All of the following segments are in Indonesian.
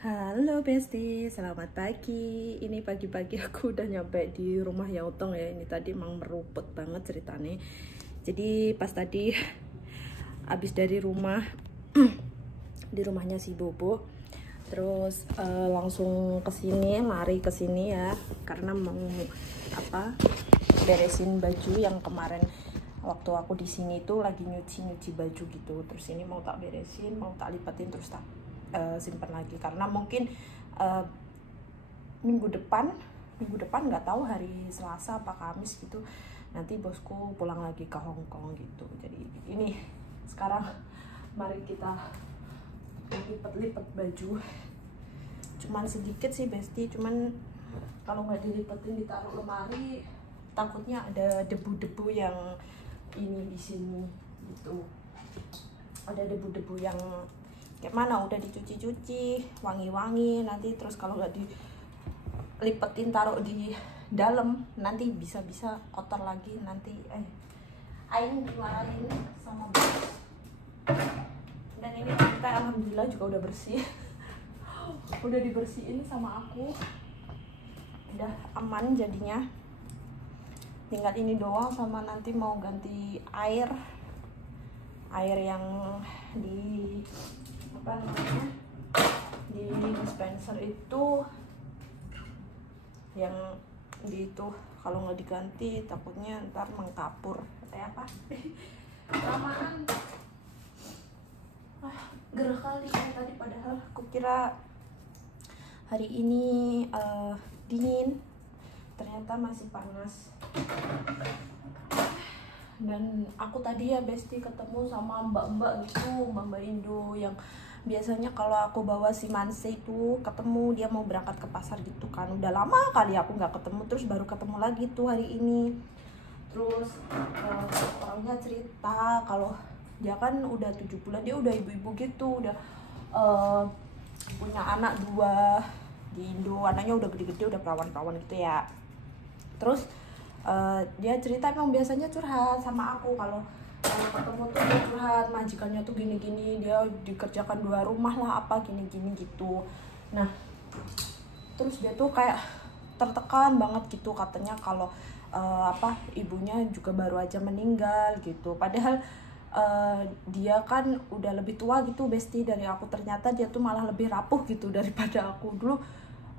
Halo Besti, selamat pagi. Ini pagi-pagi aku udah nyampe di rumah Yautong ya. Ini tadi emang meruput banget ceritanya. Jadi pas tadi abis dari rumah di rumahnya si Bobo, terus langsung kesini, lari kesini ya, karena mau beresin baju yang kemarin waktu aku di sini tuh lagi nyuci baju gitu. Terus ini mau tak beresin, mau tak lipatin, terus tak simpan lagi karena mungkin minggu depan nggak tahu hari Selasa apa Kamis gitu nanti bosku pulang lagi ke Hong Kong gitu. Jadi ini sekarang mari kita lipat baju, cuman sedikit sih Besti, cuman kalau nggak dilipetin ditaruh lemari takutnya ada debu-debu yang ini di sini gitu, ada debu-debu yang kayak mana udah dicuci-cuci wangi-wangi, nanti terus kalau nggak dilipetin taruh di dalam nanti bisa-bisa kotor lagi nanti. Aing dimarahin sama bos. Dan ini kita alhamdulillah juga udah bersih udah dibersihin sama aku, udah aman jadinya, tinggal ini doang sama nanti mau ganti air yang di di dispenser itu, yang di itu kalau nggak diganti takutnya ntar mengkapur kayak apa lamaan. Gerah kali ya tadi, padahal aku kira hari ini dingin, ternyata masih panas. Dan aku tadi ya Besti ketemu sama mbak-mbak gitu, mbak-mbak Indo yang biasanya kalau aku bawa si Manse itu ketemu, dia mau berangkat ke pasar gitu kan. Udah lama kali aku nggak ketemu, terus baru ketemu lagi tuh hari ini. Terus orangnya cerita kalau dia kan udah 7 bulan, dia udah ibu-ibu gitu, udah punya anak 2 di Indo, anaknya udah gede-gede, udah perawan-perawan gitu ya. Terus dia cerita emang biasanya curhat sama aku kalau ketemu tuh dia curhat majikannya tuh gini-gini, dia dikerjakan 2 rumah lah apa gini-gini gitu. Nah terus dia tuh kayak tertekan banget gitu, katanya kalau ibunya juga baru aja meninggal gitu, padahal dia kan udah lebih tua gitu Besti dari aku. Ternyata dia tuh malah lebih rapuh gitu daripada aku dulu.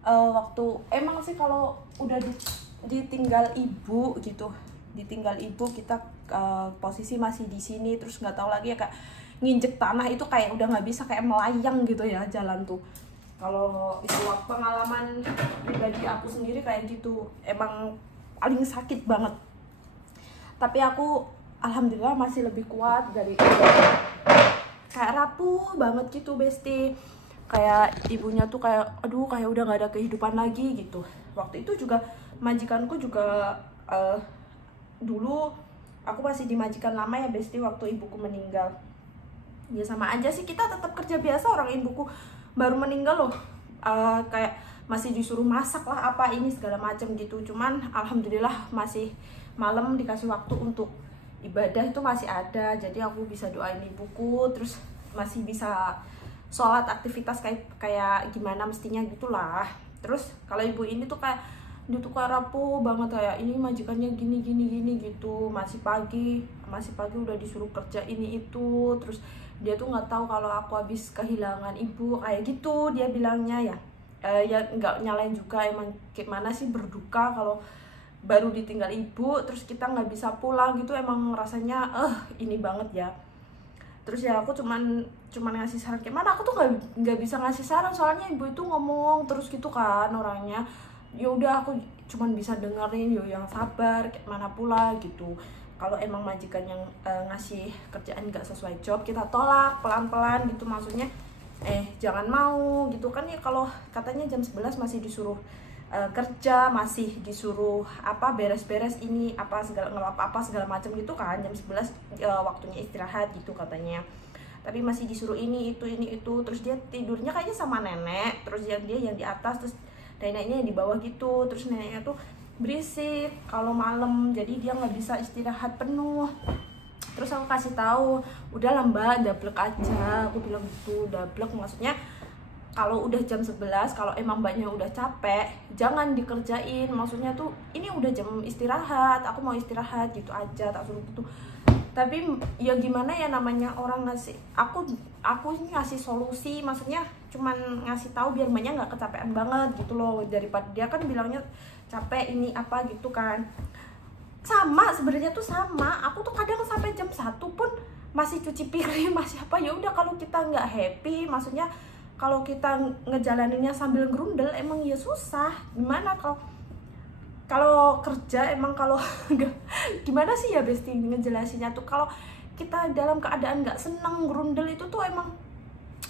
Waktu emang sih kalau udah ditinggal ibu gitu, ditinggal ibu kita posisi masih di sini, terus nggak tahu lagi ya, kayak nginjek tanah itu kayak udah nggak bisa, kayak melayang gitu ya jalan tuh. Kalau itu pengalaman pribadi aku sendiri kayak gitu, emang paling sakit banget. Tapi aku alhamdulillah masih lebih kuat dari kayak rapuh banget gitu Besti, kayak ibunya tuh kayak aduh kayak udah nggak ada kehidupan lagi gitu. Waktu itu juga majikanku juga dulu aku masih di majikan lama ya Besti, waktu ibuku meninggal. Ya sama aja sih, kita tetap kerja biasa, orang ibuku baru meninggal loh, kayak masih disuruh masak lah apa ini segala macam gitu. Cuman alhamdulillah masih malam dikasih waktu untuk ibadah itu masih ada, jadi aku bisa doain ibuku, terus masih bisa sholat, aktivitas kayak gimana mestinya gitulah. Terus kalau ibu ini tuh kayak dia tuh kayak rapuh banget, kayak ini majikannya gini gitu, masih pagi udah disuruh kerja ini itu. Terus dia tuh nggak tahu kalau aku habis kehilangan ibu kayak gitu dia bilangnya ya. Ya nggak nyalain juga, emang gimana sih berduka kalau baru ditinggal ibu terus kita nggak bisa pulang gitu, emang rasanya ini banget ya. Terus ya aku cuman ngasih saran, kayak mana aku tuh nggak bisa ngasih saran soalnya ibu itu ngomong terus gitu kan orangnya. Ya udah aku cuman bisa dengerin, yo yang sabar kayak mana pula gitu. Kalau emang majikan yang ngasih kerjaan nggak sesuai job, kita tolak pelan-pelan gitu, maksudnya jangan mau gitu kan ya. Kalau katanya jam 11 masih disuruh kerja, masih disuruh beres-beres ini apa segala macam gitu kan, jam 11 waktunya istirahat gitu katanya. Tapi masih disuruh ini itu. Terus dia tidurnya kayaknya sama nenek, terus dia yang di atas, terus neneknya yang di bawah gitu. Terus neneknya tuh berisik kalau malam, jadi dia nggak bisa istirahat penuh. Terus aku kasih tahu, udah lah mbak, dablek aja, aku bilang gitu. Dablek maksudnya kalau udah jam 11, kalau emang mbaknya udah capek, jangan dikerjain. Maksudnya tuh ini udah jam istirahat, aku mau istirahat gitu aja, tak suruh gitu. Tapi ya gimana ya, namanya orang ngasih, aku ini ngasih solusi, maksudnya cuman ngasih tahu biar mbaknya nggak kecapean banget gitu loh, daripada dia kan bilangnya capek ini apa gitu kan. Sama sebenarnya tuh sama, aku tuh kadang sampai jam 1 pun masih cuci piring, masih apa. Ya udah, kalau kita nggak happy, maksudnya kalau kita ngejalaninnya sambil gerundel, emang ya susah. Gimana kalau kerja emang kalau nggak, gimana sih ya Besti ngejelasinnya tuh, kalau kita dalam keadaan nggak seneng gerundel itu tuh emang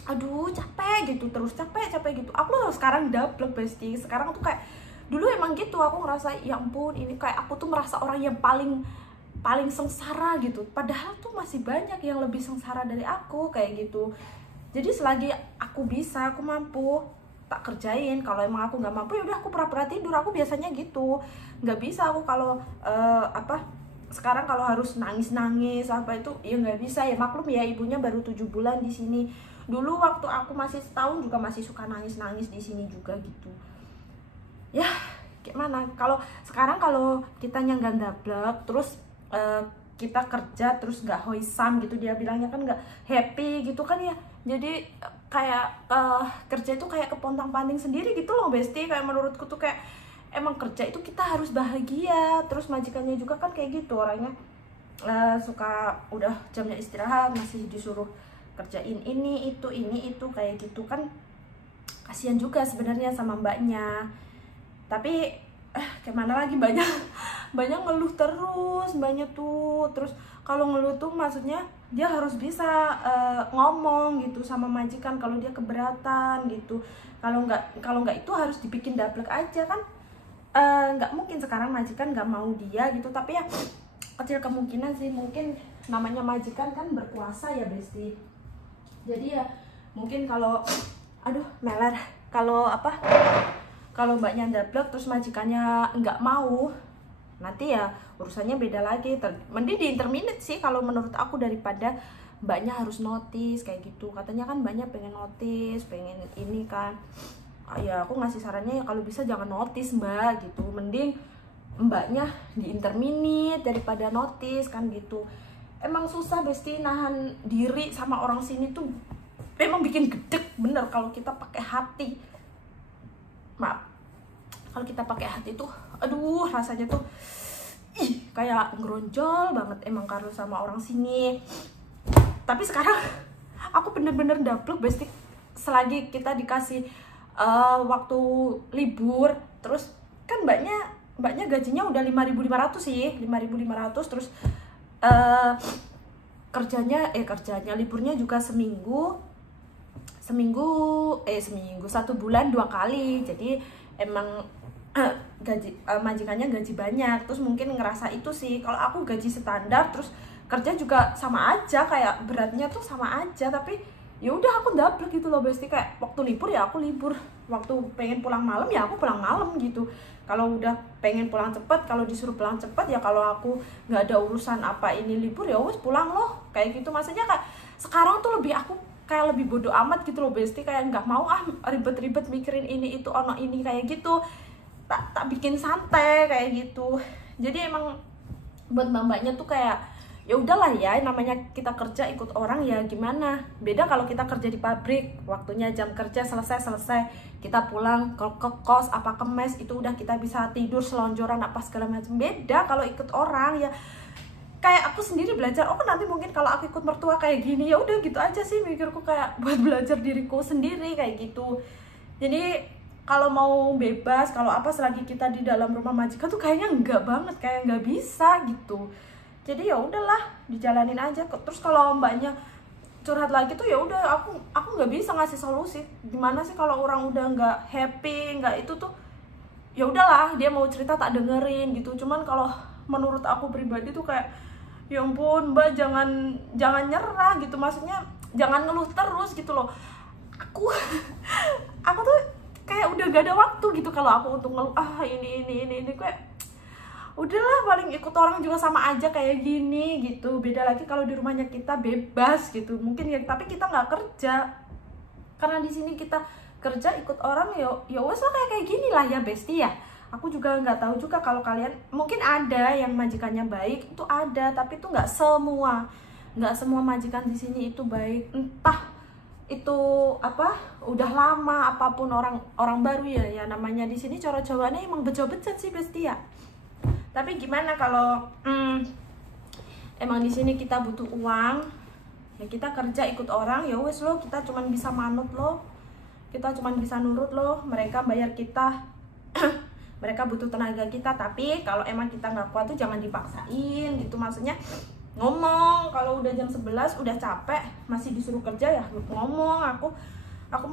aduh capek gitu, terus capek gitu. Aku sekarang double Besti, sekarang tuh kayak dulu emang gitu, aku ngerasa ya ampun ini kayak aku tuh merasa orang yang paling sengsara gitu, padahal tuh masih banyak yang lebih sengsara dari aku kayak gitu. Jadi selagi aku bisa, aku mampu, tak kerjain. Kalau emang aku nggak mampu ya udah aku pura-pura tidur. Aku biasanya gitu, nggak bisa aku kalau sekarang kalau harus nangis apa itu ya nggak bisa. Ya maklum ya, ibunya baru 7 bulan di sini. Dulu waktu aku masih setahun juga masih suka nangis di sini juga gitu. Ya gimana, kalau sekarang kalau kitanya nggak ndablek, terus kita kerja terus nggak hoisam gitu, dia bilangnya kan nggak happy gitu kan ya. Jadi kayak kerja itu kayak kepontang-panting sendiri gitu loh Besti. Kayak menurutku tuh kayak emang kerja itu kita harus bahagia. Terus majikannya juga kan kayak gitu orangnya, suka udah jamnya istirahat masih disuruh kerjain ini itu kayak gitu kan. Kasihan juga sebenarnya sama mbaknya, tapi gimana lagi, banyak ngeluh terus mbaknya tuh. Terus kalau ngeluh tuh maksudnya dia harus bisa ngomong gitu sama majikan kalau dia keberatan gitu. Kalau nggak itu harus dibikin dablek aja kan. Nggak mungkin sekarang majikan nggak mau dia gitu, tapi ya kecil kemungkinan sih, mungkin namanya majikan kan berkuasa ya Besti. Jadi ya mungkin kalau meler, kalau mbaknya dablek terus majikannya nggak mau, nanti ya urusannya beda lagi. Mending di interminate sih kalau menurut aku, daripada mbaknya harus notice kayak gitu. Katanya kan mbaknya pengen notice, pengen ini kan. Ya aku ngasih sarannya ya kalau bisa jangan notice mbak gitu, mending mbaknya di interminate daripada notice kan gitu. Emang susah Besti nahan diri sama orang sini tuh, emang bikin gedek bener. Kalau kita pakai hati, maaf, kalau kita pakai hati tuh aduh rasanya tuh kayak ngeronjol banget emang kalau sama orang sini. Tapi sekarang aku bener-bener dablek Besti. Selagi kita dikasih waktu libur, terus kan mbaknya gajinya udah 5.500 sih, 5.500. Terus kerjanya liburnya juga seminggu 1 bulan 2 kali. Jadi emang gaji majikannya gaji banyak. Terus mungkin ngerasa itu sih. Kalau aku gaji standar terus kerja juga sama aja, kayak beratnya tuh sama aja, tapi ya udah aku double gitu loh Besti. Kayak waktu libur ya aku libur, waktu pengen pulang malam ya aku pulang malam gitu. Kalau udah pengen pulang cepat, kalau disuruh pulang cepat ya, kalau aku nggak ada urusan apa ini libur ya wes pulang loh kayak gitu. Maksudnya kayak sekarang tuh aku kayak lebih bodoh amat gitu loh Besti. Kayak nggak mau ribet-ribet mikirin ini itu ono ini kayak gitu, tak bikin santai kayak gitu. Jadi emang buat mbak-mbaknya tuh kayak ya udahlah ya, namanya kita kerja ikut orang ya gimana. Beda kalau kita kerja di pabrik, waktunya jam kerja selesai kita pulang ke kos apa ke mes, itu udah kita bisa tidur selonjoran apa segala macam. Beda kalau ikut orang ya. Kayak aku sendiri belajar, nanti mungkin kalau aku ikut mertua kayak gini, ya udah gitu aja sih mikirku, kayak buat belajar diriku sendiri kayak gitu. Jadi kalau mau bebas, kalau apa selagi kita di dalam rumah majikan tuh kayaknya enggak banget, kayak nggak bisa gitu. Jadi ya udahlah dijalanin aja. Terus kalau mbaknya curhat lagi tuh ya udah aku nggak bisa ngasih solusi. Gimana sih kalau orang udah nggak happy, nggak itu tuh ya udahlah, dia mau cerita tak dengerin gitu. Cuman kalau menurut aku pribadi tuh kayak ya ampun mbak, jangan nyerah gitu. Maksudnya jangan ngeluh terus gitu loh. Aku tuh kayak udah gak ada waktu gitu kalau aku untuk ngeluh ini kayak udahlah, paling ikut orang juga sama aja kayak gini gitu. Beda lagi kalau di rumahnya kita bebas gitu mungkin ya, tapi kita nggak kerja karena di sini kita kerja ikut orang, ya wes lah kayak gini lah ya Besti ya. Aku juga nggak tahu juga kalau kalian, mungkin ada yang majikannya baik, itu ada, tapi itu nggak semua majikan di sini itu baik. Entah itu apa, udah lama apapun orang baru ya namanya di sini cara Jawanya emang bejo-bejo sih Besti ya. Tapi gimana kalau emang di sini kita butuh uang, ya kita kerja ikut orang, ya wes lo, kita cuman bisa manut lo, kita cuman bisa nurut lo, mereka bayar kita. Mereka butuh tenaga kita, tapi kalau emang kita nggak kuat tuh jangan dipaksain gitu. Maksudnya ngomong, kalau udah jam 11 udah capek masih disuruh kerja ya ngomong, aku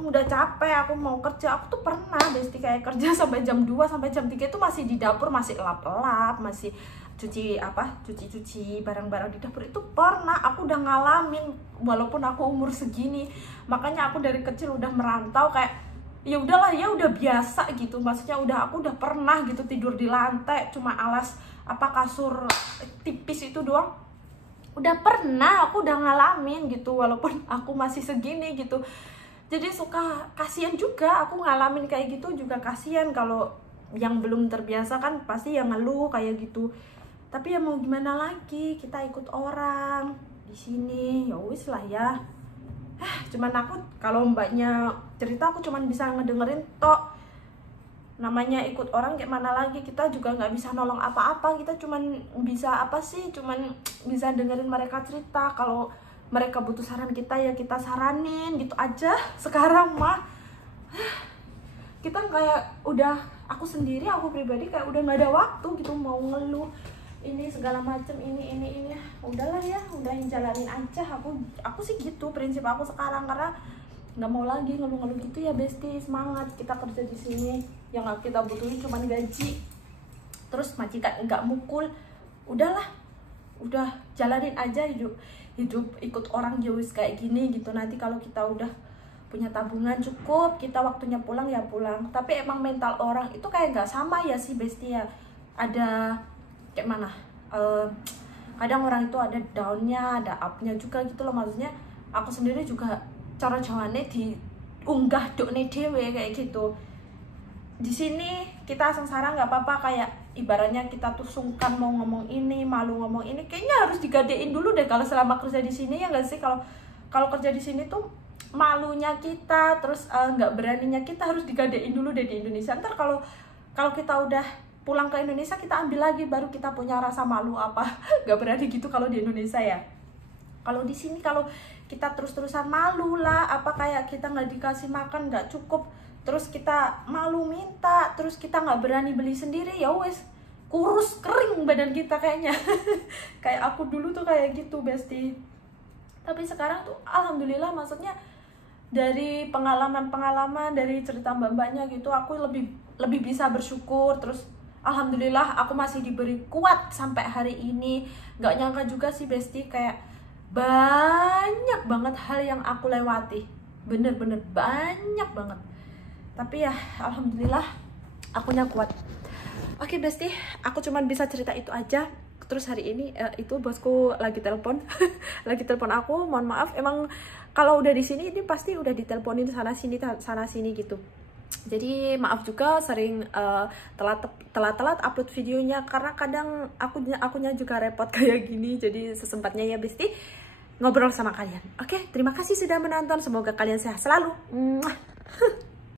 udah capek, aku mau kerja. Aku tuh pernah Besti kayak kerja sampai jam 2 sampai jam 3 itu masih di dapur, masih elap-elap, masih cuci barang-barang di dapur. Itu pernah, aku udah ngalamin walaupun aku umur segini. Makanya aku dari kecil udah merantau, kayak ya udahlah, ya udah biasa gitu. Maksudnya aku udah pernah gitu tidur di lantai cuma alas kasur tipis itu doang. Udah pernah, aku udah ngalamin gitu walaupun aku masih segini gitu. Jadi suka kasihan juga, aku ngalamin kayak gitu juga kasihan. Kalau yang belum terbiasa kan pasti yang ngeluh kayak gitu. Tapi ya mau gimana lagi, kita ikut orang di sini, ya wis lah ya. Cuman aku, kalau mbaknya cerita aku cuman bisa ngedengerin tok. Namanya ikut orang kayak mana lagi, kita juga nggak bisa nolong apa-apa. Kita cuman bisa cuman bisa dengerin mereka cerita. Kalau mereka butuh saran kita ya kita saranin gitu aja. Sekarang mah kita kayak udah, aku pribadi kayak udah nggak ada waktu gitu mau ngeluh ini segala macem, ini udahlah ya, udahin jalanin aja. Aku sih gitu prinsip aku sekarang, karena nggak mau lagi ngeluh-ngeluh gitu ya Besti. Semangat, kita kerja di sini, yang kita butuhin cuma gaji, terus majikan nggak mukul, udahlah, udah jalanin aja hidup ikut orang jauh kayak gini gitu. Nanti kalau kita udah punya tabungan cukup, kita waktunya pulang ya pulang. Tapi emang mental orang itu kayak nggak sama ya sih Besti ya. Ada kayak mana, kadang orang itu ada downnya, ada upnya juga gitu loh. Maksudnya aku sendiri juga cara Jawane diunggah dokne dewe kayak gitu. Di sini kita sengsara nggak apa-apa, kayak ibaratnya kita tuh sungkan mau ngomong ini, malu ngomong ini, kayaknya harus digadein dulu deh kalau selama kerja di sini, ya nggak sih? Kalau kerja di sini tuh malunya kita, terus nggak beraninya kita harus digadein dulu deh di Indonesia. Ntar kalau kita udah pulang ke Indonesia kita ambil lagi, baru kita punya rasa malu apa nggak berani gitu kalau di Indonesia ya. Kalau di sini kalau kita terus-terusan malu lah, apa kayak kita nggak dikasih makan nggak cukup, terus kita malu minta, terus kita nggak berani beli sendiri, ya wes kurus kering badan kita kayaknya. Kayak aku dulu tuh kayak gitu Besti. Tapi sekarang tuh alhamdulillah, maksudnya dari pengalaman dari cerita mbak-mbaknya gitu, aku lebih bisa bersyukur. Terus alhamdulillah aku masih diberi kuat sampai hari ini. Nggak nyangka juga sih Besti, kayak banyak banget hal yang aku lewati, bener-bener banyak banget. Tapi ya alhamdulillah akunya kuat. Oke Besti, aku cuman bisa cerita itu aja. Terus hari ini itu bosku lagi telepon lagi telepon aku, mohon maaf. Emang kalau udah di sini ini pasti udah diteleponin sana sini gitu. Jadi maaf juga sering telat upload videonya, karena kadang akunya juga repot kayak gini. Jadi sesempatnya ya Besti ngobrol sama kalian. Oke, terima kasih sudah menonton. Semoga kalian sehat selalu.